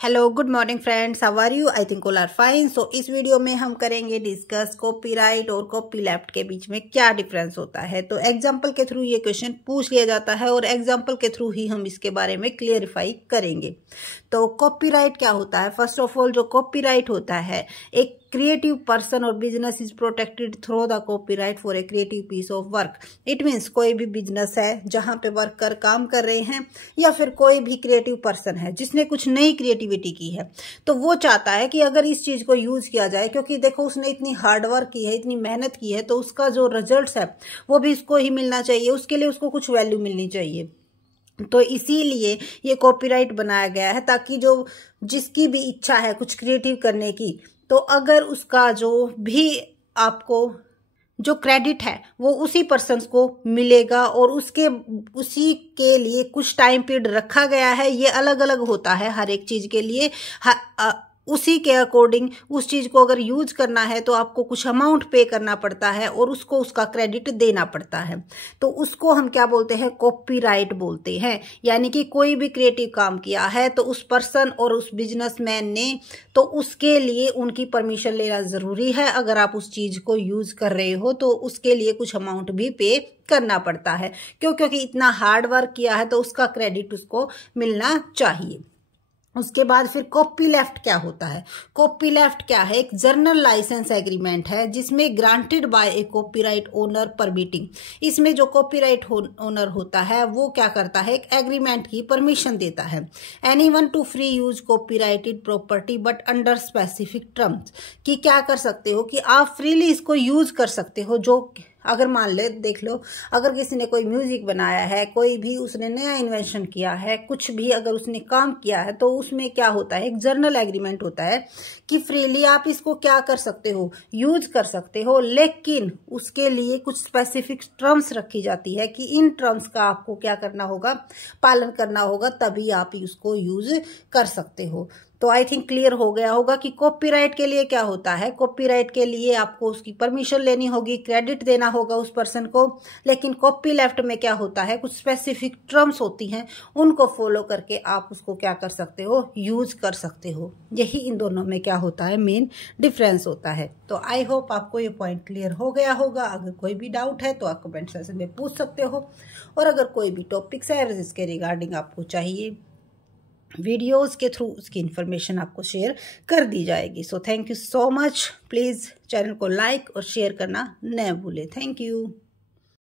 Hello good morning friends, how are you? I think all are fine. So इस video में हम करेंगे discuss copyright और कॉपीलेफ्ट के बीच में क्या डिफरेंस होता है। तो एग्जांपल के थ्रू ये क्वेश्चन पूछ लिया जाता है और एग्जांपल के थ्रू ही हम इसके बारे में क्लियरिफाई करेंगे। तो कॉपीराइट क्या होता है? फर्स्ट ऑफ ऑल, जो कॉपीराइट होता है, एक क्रिएटिव पर्सन और business is protected through the copyright for a creative piece of work. It means कोई भी बिजनेस है जहां पे वर्कर काम कर रहे हैं या फिर कोई भी क्रिएटिव पर्सन है जिसने कुछ नई क्रिएटिविटी की है, तो वो चाहता है कि अगर इस चीज को यूज किया जाए, क्योंकि देखो उसने इतनी हार्डवर्क की है, इतनी मेहनत की है, तो उसका जो रिजल्ट्स है वो भी इसको ही मिलना चाहिए, उसके लिए उसको कुछ वैल्यू मिलनी चाहिए। तो इसीलिए ये कॉपीराइट बनाया गया है ताकि जो जिसकी भी इच्छा है कुछ क्रिएटिव करने की, तो अगर उसका जो भी आपको जो क्रेडिट है वो उसी पर्सन को मिलेगा और उसी के लिए कुछ टाइम पीरियड रखा गया है। ये अलग अलग होता है हर एक चीज के लिए। उसी के अकॉर्डिंग उस चीज को अगर यूज करना है तो आपको कुछ अमाउंट पे करना पड़ता है और उसको उसका क्रेडिट देना पड़ता है। तो उसको हम क्या बोलते हैं? कॉपीराइट बोलते हैं। यानी कि कोई भी क्रिएटिव काम किया है तो उस पर्सन और उस बिजनेसमैन ने, तो उसके लिए उनकी परमिशन लेना जरूरी है। अगर आप उस चीज को यूज कर रहे हो तो उसके लिए कुछ अमाउंट भी पे करना पड़ता है। क्योंकि इतना हार्ड वर्क किया है तो उसका क्रेडिट उसको मिलना चाहिए। उसके बाद फिर कॉपी लेफ्ट क्या होता है? कॉपी लेफ्ट क्या है? एक जर्नल लाइसेंस एग्रीमेंट है जिसमें granted by A copyright owner permitting. इसमें जो कॉपीराइट ओनर होता है वो क्या करता है? एक एग्रीमेंट की परमिशन देता है। Anyone to free use copyrighted property but under specific terms. कि क्या कर सकते हो कि आप फ्रीली इसको यूज कर सकते हो। जो अगर मान ले, देख लो, अगर किसी ने कोई म्यूजिक बनाया है, कोई भी उसने नया इन्वेंशन किया है, कुछ भी अगर उसने काम किया है, तो उसमें क्या होता है? एक जर्नल एग्रीमेंट होता है कि फ्रीली आप इसको क्या कर सकते हो? यूज कर सकते हो। लेकिन उसके लिए कुछ स्पेसिफिक टर्म्स रखी जाती है कि इन टर्म्स का आपको क्या करना होगा? पालन करना होगा, तभी आप उसको यूज कर सकते हो। तो आई थिंक क्लियर हो गया होगा कि कॉपीराइट के लिए क्या होता है। कॉपीराइट के लिए आपको उसकी परमिशन लेनी होगी, क्रेडिट देना होगा उस पर्सन को। लेकिन कॉपी लेफ्ट में क्या होता है? कुछ स्पेसिफिक टर्म्स होती हैं, उनको फॉलो करके आप उसको क्या कर सकते हो? यूज कर सकते हो। यही इन दोनों में क्या होता है? मेन डिफरेंस होता है। तो आई होप आपको ये पॉइंट क्लियर हो गया होगा। अगर कोई भी डाउट है तो आप कमेंट सेक्शन में पूछ सकते हो, और अगर कोई भी टॉपिक्स है जिसके रिगार्डिंग आपको चाहिए, वीडियोस के थ्रू उसकी इन्फॉर्मेशन आपको शेयर कर दी जाएगी। So thank you so much. Please channel को लाइक और शेयर करना न भूलें। Thank you.